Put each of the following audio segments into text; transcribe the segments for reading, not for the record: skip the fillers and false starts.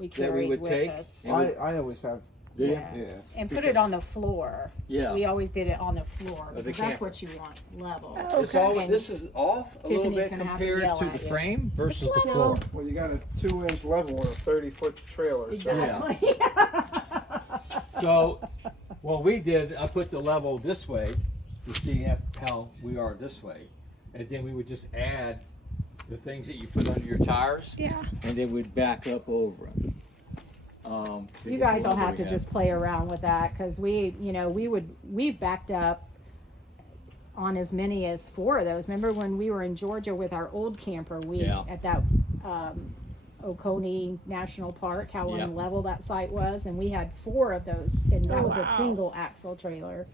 we that we carried would with take. us. I always have. Do you? Yeah. Yeah. And put it on the floor. Yeah. We always did it on the floor Of the because that's camper. what you want, level. It's all, And this is off a little Tiffany's bit gonna have to compared yell to at the you. frame versus the It's floor. Well, you got a 2-inch level on a 30-foot trailer. So. Exactly. So, what we did, I put the level this way to see how we are this way. And then we would just add the things that you put under your tires. Yeah. And then we'd back up over them. You guys will have to just play around with that because we've backed up on as many as 4 of those. Remember when we were in Georgia with our old camper, Yeah. at that Oconee National Park, how Yeah. unlevel that site was, and we had 4 of those, and that Oh, was a wow. single axle trailer,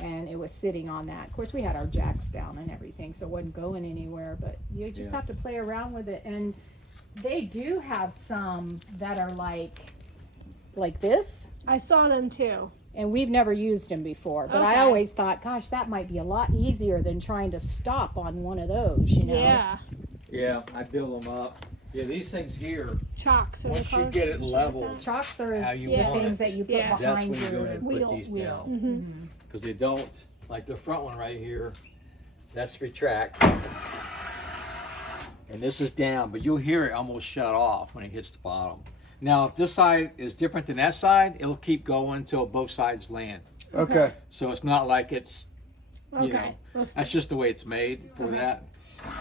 and it was sitting on that. Of course, we had our jacks down and everything, so it wasn't going anywhere. But you just Yeah. have to play around with it, and they do have some that are like this. I saw them too. And we've never used them before, but I Okay. always thought, gosh, that might be a lot easier than trying to stop on one of those, you know? Yeah. Yeah, I build them up. Yeah, these things here, Chocks. and once you cars get it and stuff like leveled, that. Chocks are how you the want things it, that you put Yeah. that's behind when you go your ahead and wheel. put these wheel. down. Mm-hmm. Because they don't, like the front one right here, that's retract. And this is down, but you'll hear it almost shut off when it hits the bottom. Now, if this side is different than that side, it'll keep going until both sides land. Okay. So it's not like it's, you know, Okay. Well, that's just the way it's made for that.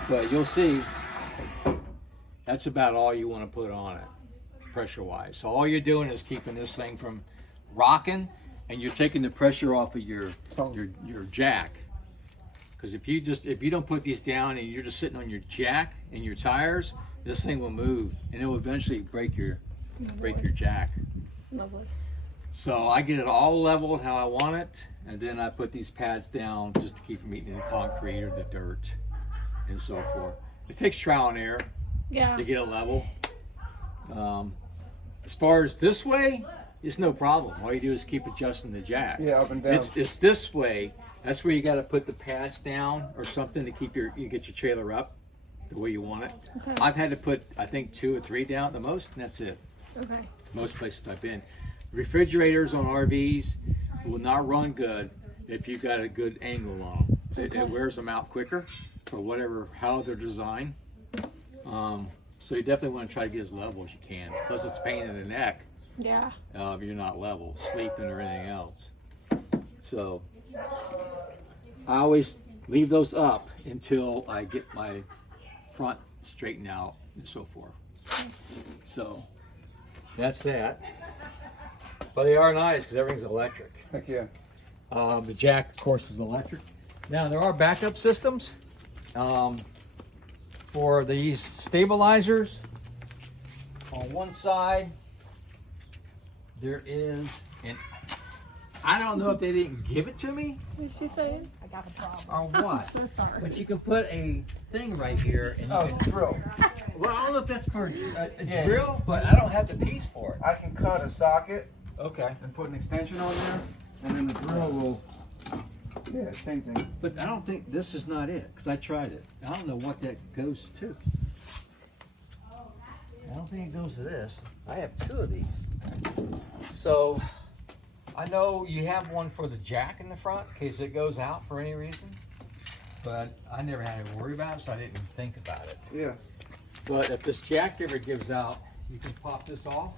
But you'll see, that's about all you want to put on it, pressure-wise. So all you're doing is keeping this thing from rocking, and you're taking the pressure off of your jack. Because if you don't put these down and you're just sitting on your jack and your tires, this thing will move and it will eventually break your jack. Lovely. So I get it all leveled how I want it, and then I put these pads down just to keep from eating the concrete or the dirt and so forth. It takes trial and error Yeah. to get it level. As far as this way, it's no problem. All you do is keep adjusting the jack. Yeah, up and down. It's this way. That's where you got to put the pads down or something to keep you get your trailer up the way you want it. Okay. I've had to put, I think, 2 or 3 down at the most, and that's it. Okay. Most places I've been. Refrigerators on RVs will not run good if you've got a good angle on them. It wears them out quicker for whatever, how they're designed. So you definitely want to try to get as level as you can. Plus it's a pain in the neck Yeah. if you're not level, sleeping or anything else. So I always leave those up until I get my front straightened out and so forth. So that's that. But they are nice because everything's electric. Heck yeah. The jack, of course, is electric. Now there are backup systems for these stabilizers. On one side, there is an. I don't know if they didn't give it to me What is she saying? I got a problem. or what. So sorry. But you can put a thing right here, and you Oh, can. it's a drill. Well, I don't know if that's for a Yeah. drill, but I don't have the piece for it. I can cut a socket Okay. and put an extension on there, and then the drill will. Yeah, same thing. But I don't think this is not it, because I tried it. I don't know what that goes to. I don't think it goes to this. I have 2 of these. So, I know you have one for the jack in the front, in case it goes out for any reason. But I never had to worry about it, so I didn't think about it. Yeah. But if this jack ever gives out, you can pop this off.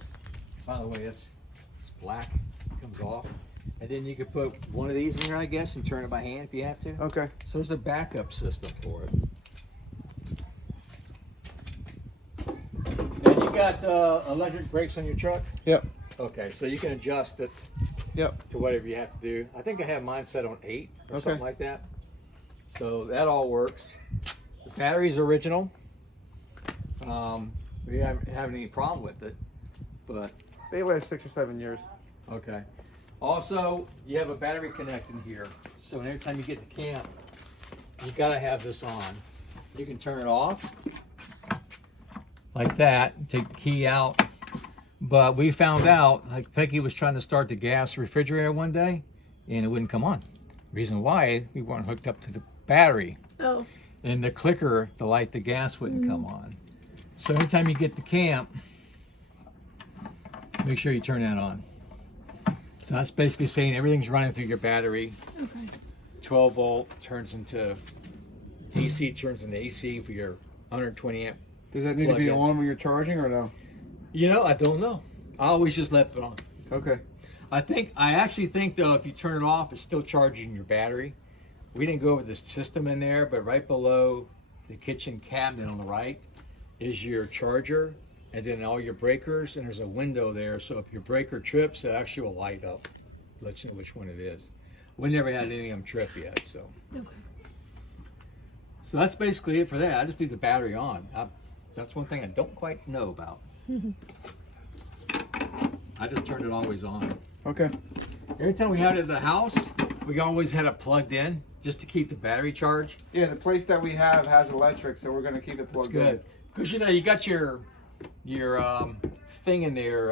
By the way, it's black, comes off. And then you could put one of these in there, I guess, and turn it by hand if you have to. Okay. So there's a backup system for it. Then you got electric brakes on your truck? Yep. Okay, so you can adjust it Yep. to whatever you have to do. I think I have mine set on 8 or Okay. something like that. So that all works. The battery's original. We haven't had any problem with it, but They last 6 or 7 years. okay. Also, you have a battery connecting here. So every time you get to camp, you gotta have this on. You can turn it off like that, take the key out. But we found out, like Peggy was trying to start the gas refrigerator one day and it wouldn't come on. Reason why, we weren't hooked up to the battery. Oh. And the clicker to light the gas wouldn't come on. So anytime you get to camp, make sure you turn that on. So that's basically saying everything's running through your battery. Okay. 12 volt turns into DC, turns into AC for your 120 amp. Does that need to be Plug-ins. on when you're charging or no? You know, I don't know. I always just left it on. Okay. I actually think though, if you turn it off, it's still charging your battery. We didn't go over the system in there, but right below the kitchen cabinet on the right is your charger, and then all your breakers, and there's a window there. So if your breaker trips, it actually will light up, let you know which one it is. We never had any of them trip yet, so. Okay. So that's basically it for that. I just leave the battery on. That's one thing I don't quite know about. I just turned it always on. Okay. Every time we had it at the house, we always had it plugged in just to keep the battery charged. Yeah, the place that we have has electric, so we're gonna keep it That's plugged good. Because you know, you got your thing in there,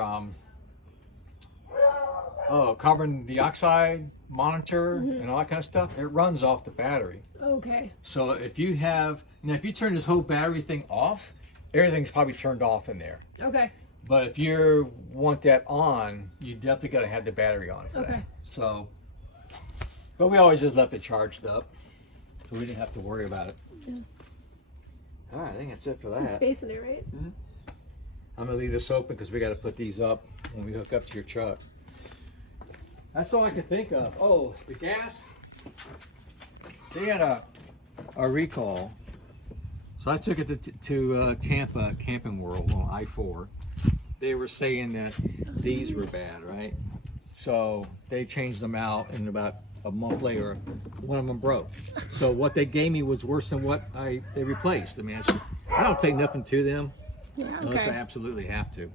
carbon dioxide monitor and all that kind of stuff. It runs off the battery. Okay. So if you turn this whole battery thing off, everything's probably turned off in there. Okay. But if you want that on, you definitely got to have the battery on for Okay. that. So, but we always just left it charged up, so we didn't have to worry about it. Yeah. All right, I think that's it for There's that. space in there, right? I'm gonna leave this open because we got to put these up when we hook up to your truck. That's all I can think of. Oh, the gas. They had a recall, so I took it to Tampa Camping World on I-4. They were saying that these were bad, right? So they changed them out, and about a month later, one of them broke. So what they gave me was worse than what they replaced. I mean, it's just, I don't take nothing to them Yeah. unless I Okay. absolutely have to.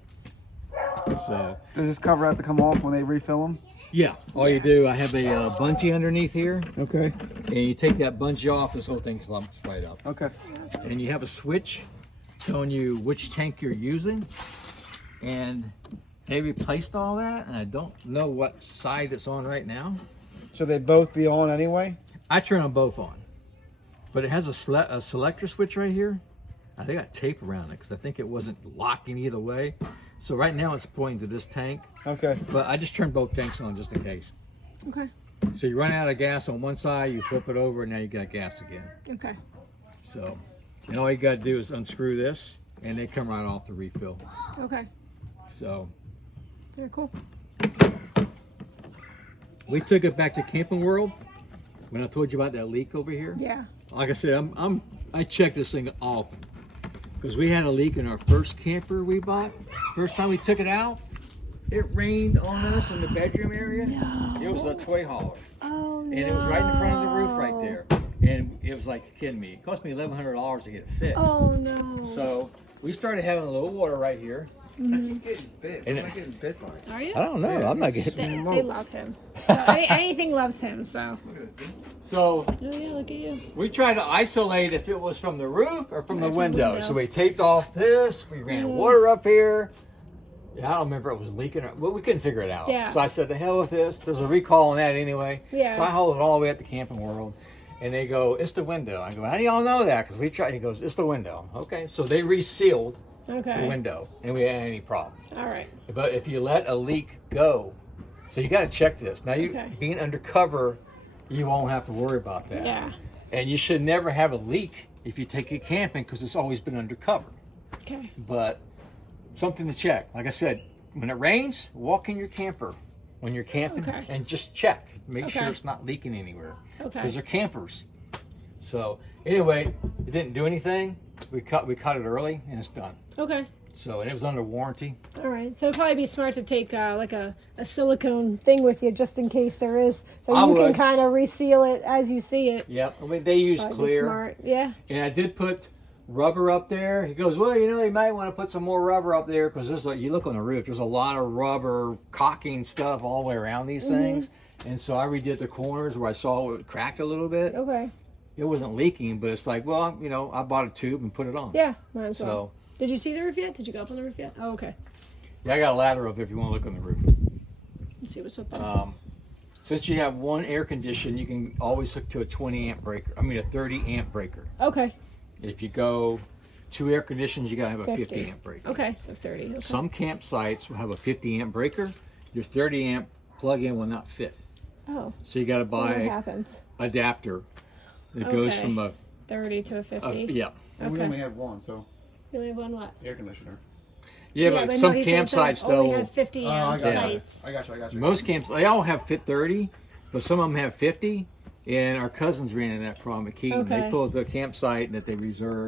So Does this cover have to come off when they refill them? yeah, all you do, I have a bungee underneath here, Okay. and you take that bungee off, this whole thing slumps right up. Okay. And you have a switch telling you which tank you're using, and they replaced all that, and I don't know what side it's on right now. So they both be on anyway? I turn them both on, but it has a selector switch right here. They got tape around it because I think it wasn't locking either way. So right now it's pointing to this tank, Okay. but I just turned both tanks on just in case. Okay. So you run out of gas on one side, you flip it over, and now you got gas again. Okay. So, and all you got to do is unscrew this, and they come right off the refill. Okay. So Very cool. we took it back to Camping World when I told you about that leak over here. Yeah. Like I said, I check this thing often because we had a leak in our first camper we bought. First time we took it out, it rained on us in the bedroom area. No. It was a toy hauler, Oh no. and it was right in front of the roof right there. And it was like, kidding me. It cost me $1,100 to get it fixed. Oh no. So we started having a little water right here. I keep getting bit. And I'm not getting bit by it. Are you? I don't know. I'm not getting. They love him. So anything loves him. So. Look at this. So Oh yeah, look at you. we tried to isolate if it was from the roof or from the From the window. window. So we taped off this. We ran water up here. Yeah, I don't remember if it was leaking or well, we couldn't figure it out. Yeah. So I said, the hell with this. There's a recall on that anyway. Yeah. So I hauled it all the way up to Camping World. And they go, it's the window. I go, how do y'all know that? Because we tried. He goes, it's the window. Okay. So they resealed Okay. the window and we hadn't any problem. All right. But if you let a leak go, so you got to check this. Now, you Okay. being undercover, you won't have to worry about that. Yeah. And you should never have a leak if you take it camping because it's always been undercover. Okay. But something to check. Like I said, when it rains, walk in your camper when you're camping Okay. and just check. Make sure Okay. it's not leaking anywhere Okay. because they're campers. So anyway, it didn't do anything. We cut it early and it's done. Okay. So and it was under warranty. All right. So it'd probably be smart to take like a silicone thing with you just in case there is, so I you can would. kind of reseal it as you see it. Yep. I mean they use Just clear. smart. Yeah. And I did put rubber up there. He goes, well, you know, you might want to put some more rubber up there because there's like, you look on the roof, there's a lot of rubber caulking stuff all the way around these things. And so I redid the corners where I saw it cracked a little bit. Okay. It wasn't leaking, but it's like, well, you know, I bought a tube and put it on. Yeah. Might as well. So, Did you see the roof yet? Did you go up on the roof yet? Oh, okay. yeah, I got a ladder up there if you want to look on the roof. Let's see what's up there. Since you have one air condition, you can always hook to a 20 amp breaker. I mean, a 30 amp breaker. Okay. If you go 2 air conditioners, you gotta have a 50. 50 amp breaker. Okay, so 30. Okay. Some campsites will have a 50 amp breaker. Your 30 amp plug-in will not fit. Oh, So you gotta so what buy happens? adapter that goes Okay. from 30 to a 50. yeah. And we Okay. only have one, so You only have one what? air conditioner. Yeah, Yeah, but no, some he said some campsites only though, had 50 Oh, I amp got sites. you. I got you. I got you. most camps, they all have fit 30, but some of them have 50. And our cousins ran into that problem at Keaton. Okay. They pulled the campsite that they reserved.